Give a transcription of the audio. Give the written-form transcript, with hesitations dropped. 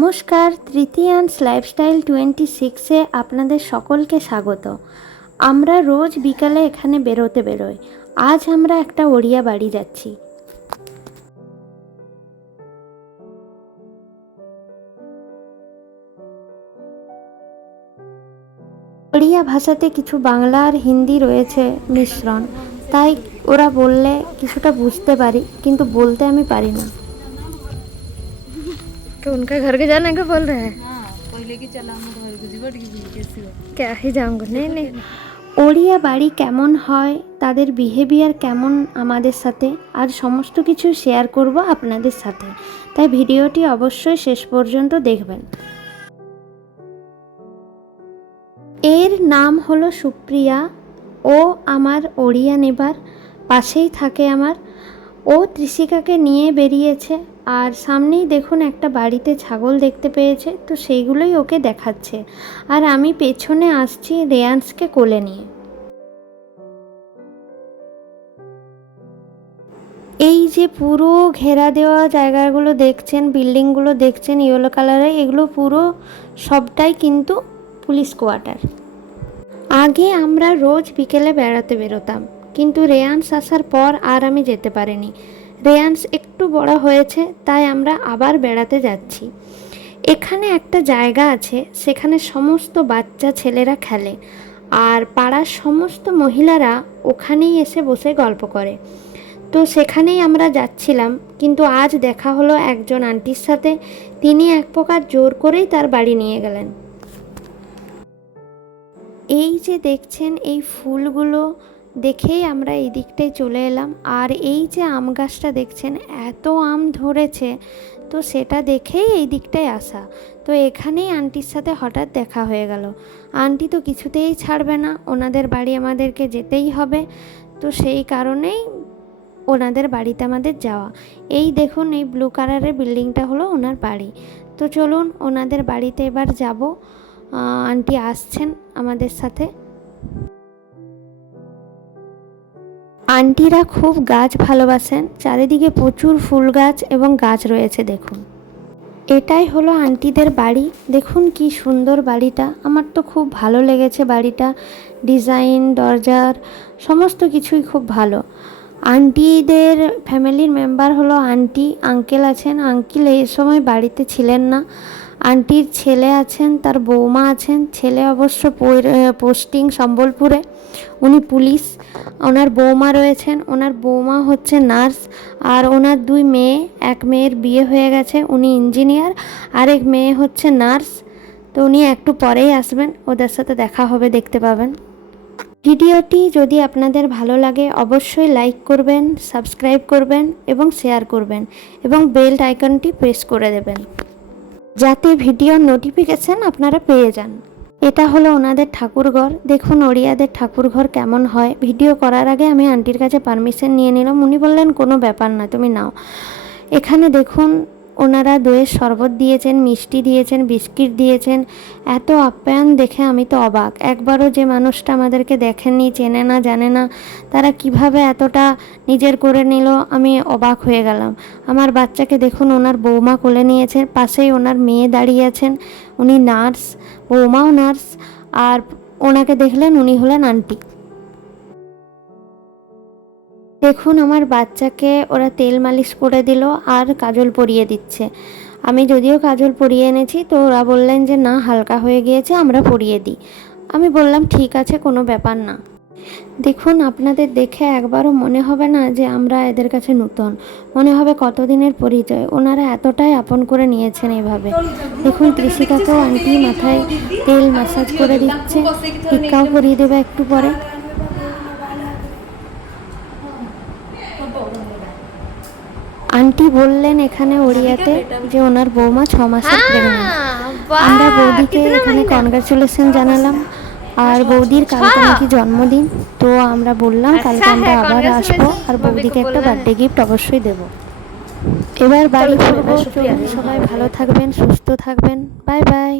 নমস্কার, তৃতীয়াংশ লাইফস্টাইল 26-এ আপনাদের সকলকে স্বাগত। আমরা রোজ বিকালে এখানে বেরোই। আজ আমরা একটা ওড়িয়া বাড়ি যাচ্ছি। ওড়িয়া ভাষাতে কিছু বাংলা আর হিন্দি রয়েছে মিশ্রণ, তাই ওরা বললে কিছুটা বুঝতে পারি, কিন্তু বলতে আমি পারি না। तो उनका घर के जाने का बोल रहा है। पहले की चला हम घर को जीवट की कैसी हो क्या ही जाऊंगा। नहीं ওড়িয়া বাড়ি কেমন হয়, তাদের বিহেভিয়ার কেমন আমাদের সাথে, আর সমস্ত কিছু শেয়ার করব আপনাদের সাথে, তাই ভিডিওটি অবশ্যই শেষ পর্যন্ত দেখবেন। এর নাম হলো সুপ্রিয়া। ও আমার ওড়িয়া নেবার পাশেই থাকে আমার। ও ত্রিশিকাকে নিয়ে বেরিয়েছে, আর সামনেই দেখুন একটা বাড়িতে ছাগল দেখতে পেয়েছে, তো সেইগুলোই ওকে দেখাচ্ছে, আর আমি পেছনে আসছি রেয়ান্সকে কোলে নিয়ে। এই যে পুরো ঘেরা দেওয়া জায়গাগুলো দেখছেন, বিল্ডিংগুলো দেখছেন ইয়েলো কালারের, এগুলো পুরো সবটাই কিন্তু পুলিশ কোয়ার্টার। আগে আমরা রোজ বিকেলে বেড়াতে বেরোতাম, কিন্তু রেয়ান্স আসার পর আর আমি যেতে পারিনি। রেয়ান্স একটু বড় হয়েছে, তাই আমরা আবার বেড়াতে যাচ্ছি। এখানে একটা জায়গা আছে, সেখানে সমস্ত বাচ্চা ছেলেরা খেলে, আর পাড়ার সমস্ত মহিলারা ওখানেই এসে বসে গল্প করে। তো সেখানেই আমরা যাচ্ছিলাম, কিন্তু আজ দেখা হলো একজন আন্টির সাথে। তিনি এক প্রকার জোর করেই তার বাড়ি নিয়ে গেলেন। এই যে দেখছেন এই ফুলগুলো দেখেই আমরা এই দিকটায় চলে এলাম। আর এই যে আম গাছটা দেখছেন, এত আম ধরেছে, তো সেটা দেখেই এই দিকটায় আসা। তো এখানেই আন্টির সাথে হঠাৎ দেখা হয়ে গেল। আন্টি তো কিছুতেই ছাড়বে না, ওনাদের বাড়ি আমাদেরকে যেতেই হবে। তো সেই কারণেই ওনাদের বাড়িতে আমাদের যাওয়া। এই দেখুন এই ব্লু কালারের বিল্ডিংটা হলো ওনার বাড়ি। তো চলুন ওনাদের বাড়িতে এবার যাব। আন্টি আসছেন আমাদের সাথে। আন্টিরা খুব গাছ ভালোবাসেন, চারিদিকে প্রচুর ফুল গাছ এবং গাছ রয়েছে। দেখুন এটাই হলো আন্টিদের বাড়ি। দেখুন কি সুন্দর বাড়িটা, আমার তো খুব ভালো লেগেছে বাড়িটা। ডিজাইন, দরজার সমস্ত কিছুই খুব ভালো। আন্টিদের ফ্যামিলির মেম্বার হলো আন্টি, আঙ্কেল আছেন। আঙ্কেল এই সময় বাড়িতে ছিলেন না। আন্টির ছেলে আছেন, তার বৌমা আছেন। ছেলে অবশ্য পোস্টিং সম্বলপুরে, উনি পুলিশ। ওনার বৌমা রয়েছেন, ওনার বৌমা হচ্ছে নার্স। আর ওনার দুই মেয়ে, এক মেয়ের বিয়ে হয়ে গেছে, উনি ইঞ্জিনিয়ার, আরেক মেয়ে হচ্ছে নার্স। তো উনি একটু পরেই আসবেন, ওদের সাথে দেখা হবে, দেখতে পাবেন। ভিডিওটি যদি আপনাদের ভালো লাগে অবশ্যই লাইক করবেন, সাবস্ক্রাইব করবেন এবং শেয়ার করবেন, এবং বেল আইকনটি প্রেস করে দেবেন, যাতে ভিডিওর নোটিফিকেশান আপনারা পেয়ে যান। এটা হলো ওনাদের ঠাকুরঘর। দেখুন ওড়িয়াদের ঠাকুরঘর কেমন হয়। ভিডিও করার আগে আমি আন্টির কাছে পারমিশন নিয়ে নিলাম। উনি বললেন কোনো ব্যাপার না, তুমি নাও। এখানে দেখুন ওনারা দইয়ের শরবত দিয়েছেন, মিষ্টি দিয়েছেন, বিস্কিট দিয়েছেন। এত আপ্যায়ন দেখে আমি তো অবাক। একবারও যে মানুষটা আমাদেরকে দেখেননি, চেনে না, জানে না, তারা কিভাবে এতটা নিজের করে নিল, আমি অবাক হয়ে গেলাম। আমার বাচ্চাকে দেখুন ওনার বৌমা কোলে নিয়েছেন, পাশেই ওনার মেয়ে দাঁড়িয়ে আছেন, উনি নার্স, বৌমাও নার্স। আর ওনাকে দেখলেন, উনি হলেন আন্টি। দেখুন আমার বাচ্চাকে ওরা তেল মালিশ করে দিল আর কাজল পরিয়ে দিচ্ছে। আমি যদিও কাজল পরিয়ে এনেছি, তো ওরা বললেন যে না, হালকা হয়ে গিয়েছে, আমরা পরিয়ে দিই। আমি বললাম ঠিক আছে, কোনো ব্যাপার না। দেখুন আপনাদের দেখে একবারও মনে হবে না যে আমরা এদের কাছে নতুন, মনে হবে কতদিনের পরিচয়। ওনারা এতটাই আপন করে নিয়েছেন এভাবে। দেখুন ত্রিশিকাকেও আন্টি মাথায় তেল ম্যাসাজ করে দিচ্ছে, টিক্কাও পরিয়ে দেবে একটু পরে। আন্টি বললেন এখানে ওড়িয়াতে যে ওনার বৌমা 6 মাসের প্রেগনেন্ট। আমরা বৌদিকে এখানে কনগ্রাচুলেশন জানালাম, আর বৌদির কালকে নাকি জন্মদিন। তো আমরা বললাম কালকে আমরা আবার আসবো, আর বৌদিকে একটা বার্থডে গিফট অবশ্যই দেবো। এবার বাড়ি ফিরবো। সবাই ভালো থাকবেন, সুস্থ থাকবেন। Bye bye.